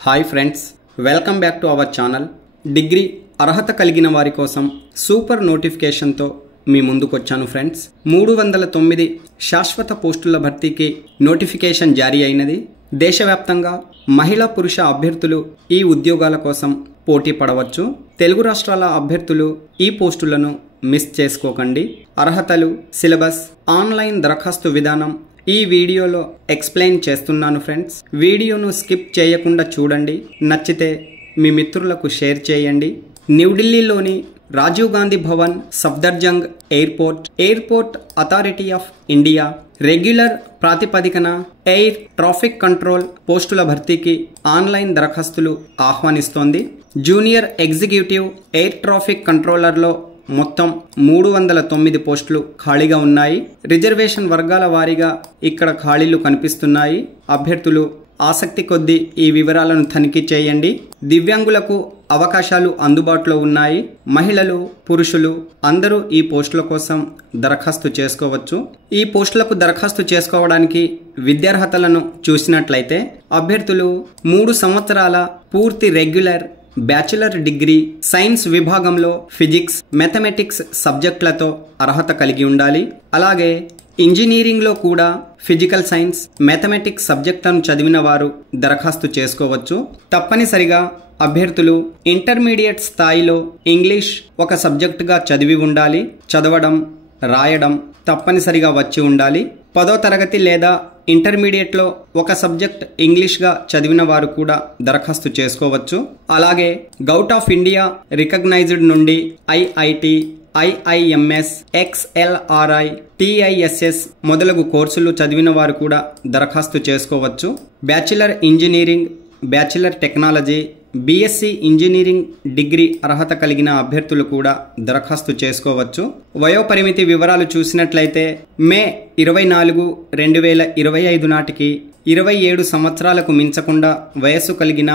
Hi friends, welcome back to our channel. Degree అర్హత కలిగిన వారి కోసం సూపర్ నోటిఫికేషన్తో మీ ముందుకొచ్చాను ఫ్రెండ్స్. 309 శాశ్వత పోస్టుల భర్తీకి నోటిఫికేషన్ జారీ అయినది. దేశవ్యాప్తంగా మహిళా పురుష అభ్యర్థులు ఈ ఉద్యోగాల కోసం పోటీ పడవచ్చు. తెలుగు రాష్ట్రాల అభ్యర్థులు ఈ పోస్టులను మిస్ చేసుకోకండి. అర్హతలు, సిలబస్, ఆన్లైన్ దరఖాస్తు విధానం ఈ వీడియోలో ఎక్స్ప్లెయిన్ చేస్తున్నాను ఫ్రెండ్స్. వీడియోను స్కిప్ చేయకుండా చూడండి. నచ్చితే మీ మిత్రులకు షేర్ చేయండి. న్యూఢిల్లీలోని Rajiv Gandhi Bhavan, Safdarjung airport authority of India regular ప్రాతిపదికన ఎయిర్ ట్రాఫిక్ కంట్రోల్ పోస్టుల భర్తీకి ఆన్లైన్ దరఖాస్తులు ఆహ్వానిస్తోంది. జూనియర్ ఎగ్జిక్యూటివ్ ఎయిర్ ట్రాఫిక్ కంట్రోలర్లో మొత్తం 309 పోస్టులు ఖాళీగా ఉన్నాయి. రిజర్వేషన్ వర్గాల వారీగా ఇక్కడ ఖాళీలు కనిపిస్తున్నాయి. అభ్యర్థులు ఆసక్తి కొద్దీ ఈ వివరాలను తనిఖీ చేయండి. దివ్యాంగులకు అవకాశాలు అందుబాటులో ఉన్నాయి. మహిళలు, పురుషులు అందరూ ఈ పోస్టుల కోసం దరఖాస్తు చేసుకోవచ్చు. ఈ పోస్టులకు దరఖాస్తు చేసుకోవడానికి విద్యార్హతలను చూసినట్లయితే అభ్యర్థులు 3 సంవత్సరాల పూర్తి రెగ్యులర్ బ్యాచిలర్ డిగ్రీ సైన్స్ విభాగంలో ఫిజిక్స్, మ్యాథమెటిక్స్ సబ్జెక్టులతో అర్హత కలిగి ఉండాలి. అలాగే ఇంజనీరింగ్లో కూడా ఫిజికల్ సైన్స్, మ్యాథమెటిక్స్ సబ్జెక్టులను చదివిన వారు దరఖాస్తు చేసుకోవచ్చు. తప్పనిసరిగా అభ్యర్థులు ఇంటర్మీడియట్ స్థాయిలో ఇంగ్లీష్ ఒక సబ్జెక్టుగా చదివి ఉండాలి. చదవడం, రాయడం తప్పనిసరిగా వచ్చి ఉండాలి. 10వ తరగతి లేదా ఇంటర్మీడియట్లో ఒక సబ్జెక్ట్ ఇంగ్లీష్గా చదివిన వారు కూడా దరఖాస్తు చేసుకోవచ్చు. అలాగే గౌట్ ఆఫ్ ఇండియా రికగ్నైజ్డ్ నుండి ఐఐటి, ఐఐఎంఎస్, XLRI, TISS మొదలగు కోర్సులు చదివిన వారు కూడా దరఖాస్తు చేసుకోవచ్చు. Bachelor engineering, bachelor technology, BSc engineering degree అర్హత కలిగిన అభ్యర్థులు కూడా దరఖాస్తు చేసుకోవచ్చు. వయోపరిమితి వివరాలు చూసినట్లయితే మే 24, 2025 నాటికి 27 సంవత్సరాలకు మించకుండా వయస్సు కలిగిన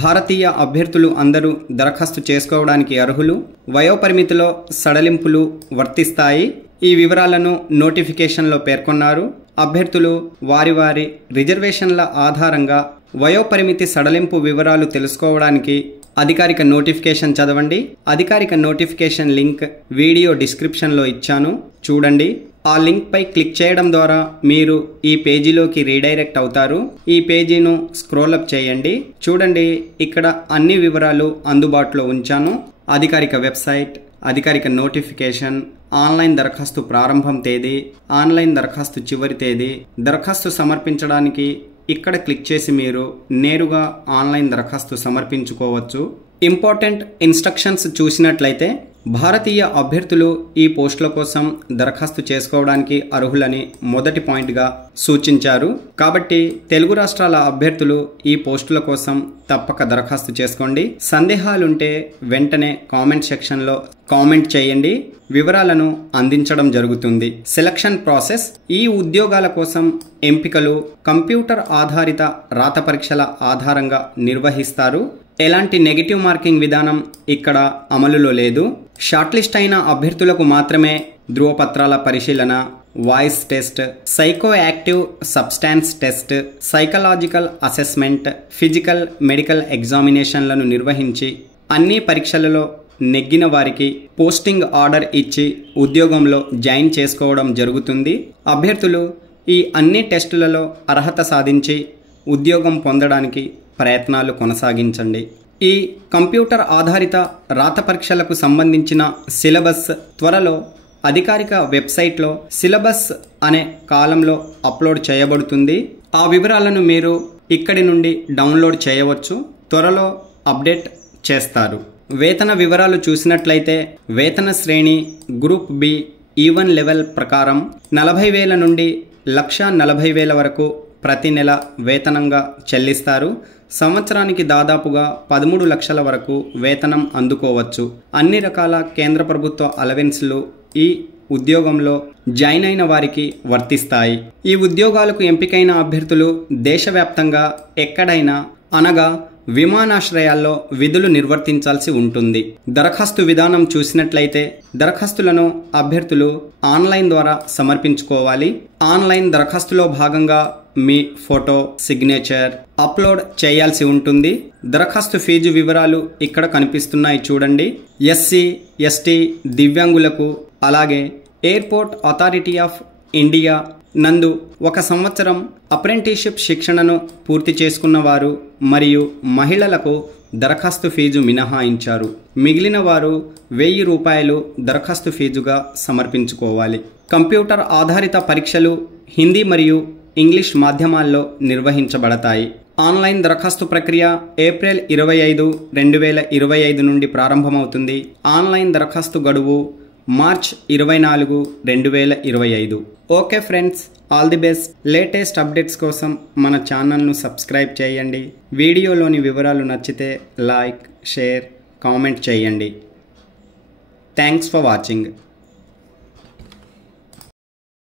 భారతీయ అభ్యర్థులు అందరూ దరఖాస్తు చేసుకోవడానికి అర్హులు. వయోపరిమితిలో సడలింపులు వర్తిస్తాయి. ఈ వివరాలను నోటిఫికేషన్లో పేర్కొన్నారు. అభ్యర్థులు వారి రిజర్వేషన్ల ఆధారంగా వయోపరిమితి సడలింపు వివరాలు తెలుసుకోవడానికి అధికారిక నోటిఫికేషన్ చదవండి. అధికారిక నోటిఫికేషన్ లింక్ వీడియో డిస్క్రిప్షన్లో ఇచ్చాను, చూడండి. ఆ లింక్ పై క్లిక్ చేయడం ద్వారా మీరు ఈ పేజీలోకి రీడైరెక్ట్ అవుతారు. ఈ పేజీను స్క్రోల్ అప్ చేయండి. చూడండి, ఇక్కడ అన్ని వివరాలు అందుబాటులో ఉంచాను. అధికారిక వెబ్సైట్, అధికారిక నోటిఫికేషన్, ఆన్లైన్ దరఖాస్తు ప్రారంభం తేదీ, ఆన్లైన్ దరఖాస్తు చివరి తేదీ, దరఖాస్తు సమర్పించడానికి ఇక్కడ క్లిక్ చేసి మీరు నేరుగా ఆన్లైన్ దరఖాస్తు సమర్పించుకోవచ్చు. ఇంపార్టెంట్ ఇన్స్ట్రక్షన్స్ చూసినట్లయితే భారతీయ అభ్యర్థులు ఈ పోస్టుల కోసం దరఖాస్తు చేసుకోవడానికి అర్హులని మొదటి పాయింట్గా సూచించారు. కాబట్టి తెలుగు రాష్ట్రాల అభ్యర్థులు ఈ పోస్టుల కోసం తప్పక దరఖాస్తు చేసుకోండి. సందేహాలుంటే వెంటనే కామెంట్ సెక్షన్లో కామెంట్ చేయండి. వివరాలను అందించడం జరుగుతుంది. Selection process. ఈ ఉద్యోగాల కోసం ఎంపికలు కంప్యూటర్ ఆధారిత రాత పరీక్షల ఆధారంగా నిర్వహిస్తారు. ఎలాంటి నెగటివ్ మార్కింగ్ విధానం ఇక్కడ అమలులో లేదు. షార్ట్ లిస్ట్ అయిన అభ్యర్థులకు మాత్రమే ధృవపత్రాల పరిశీలన, voice test, psychoactive substance test, psychological assessment, physical, medical ఎగ్జామినేషన్లను నిర్వహించి అన్ని పరీక్షలలో నెగ్గిన వారికి పోస్టింగ్ ఆర్డర్ ఇచ్చి ఉద్యోగంలో జాయిన్ చేసుకోవడం జరుగుతుంది. అభ్యర్థులు ఈ అన్ని టెస్టులలో అర్హత సాధించి ఉద్యోగం పొందడానికి ప్రయత్నాలు కొనసాగించండి. ఈ కంప్యూటర్ ఆధారిత రాత పరీక్షలకు సంబంధించిన సిలబస్ త్వరలో అధికారిక వెబ్సైట్లో సిలబస్ అనే కాలంలో అప్లోడ్ చేయబడుతుంది. ఆ వివరాలను మీరు ఇక్కడి నుండి డౌన్లోడ్ చేయవచ్చు. త్వరలో అప్డేట్ చేస్తారు. వేతన వివరాలు చూసినట్లయితే వేతన శ్రేణి గ్రూప్ B E1 లెవెల్ ప్రకారం 40,000 నుండి 1,40,000 వరకు ప్రతి నెల వేతనంగా చెల్లిస్తారు. సంవత్సరానికి దాదాపుగా 13 లక్షల వరకు వేతనం అందుకోవచ్చు. అన్ని రకాల కేంద్ర ప్రభుత్వ అలవెన్స్లు ఈ ఉద్యోగంలో జాయిన్ అయిన వారికి వర్తిస్తాయి. ఈ ఉద్యోగాలకు ఎంపికైన అభ్యర్థులు దేశవ్యాప్తంగా ఎక్కడైనా అనగా విమానాశ్రయాల్లో విధులు నిర్వర్తించాల్సి ఉంటుంది. దరఖాస్తు విధానం చూసినట్లయితే దరఖాస్తులను అభ్యర్థులు ఆన్లైన్ ద్వారా సమర్పించుకోవాలి. ఆన్లైన్ దరఖాస్తులో భాగంగా మీ ఫోటో సిగ్నేచర్ అప్లోడ్ చేయాల్సి ఉంటుంది. దరఖాస్తు ఫీజు వివరాలు ఇక్కడ కనిపిస్తున్నాయి చూడండి. ఎస్సీ ఎస్టీ దివ్యాంగులకు అలాగే ఎయిర్పోర్ట్ అథారిటీ ఆఫ్ ఇండియా నందు 1 సంవత్సరం అప్రెంటిస్షిప్ శిక్షణను పూర్తి చేసుకున్న వారు మరియు మహిళలకు దరఖాస్తు ఫీజు మినహాయించారు. మిగిలిన వారు 1000 రూపాయలు దరఖాస్తు ఫీజుగా సమర్పించుకోవాలి. కంప్యూటర్ ఆధారిత పరీక్షలు హిందీ మరియు ఇంగ్లీష్ మాధ్యమాల్లో నిర్వహించబడతాయి. ఆన్లైన్ దరఖాస్తు ప్రక్రియ ఏప్రిల్ 25, 2025 నుండి ప్రారంభమవుతుంది. ఆన్లైన్ దరఖాస్తు గడువు March 24, 2025. Okay friends, all the best. Latest updates కోసం మన ఛానల్ను సబ్స్క్రైబ్ చేయండి. వీడియోలోని వివరాలు నచ్చితే లైక్, షేర్, కామెంట్ చేయండి. Thanks for watching.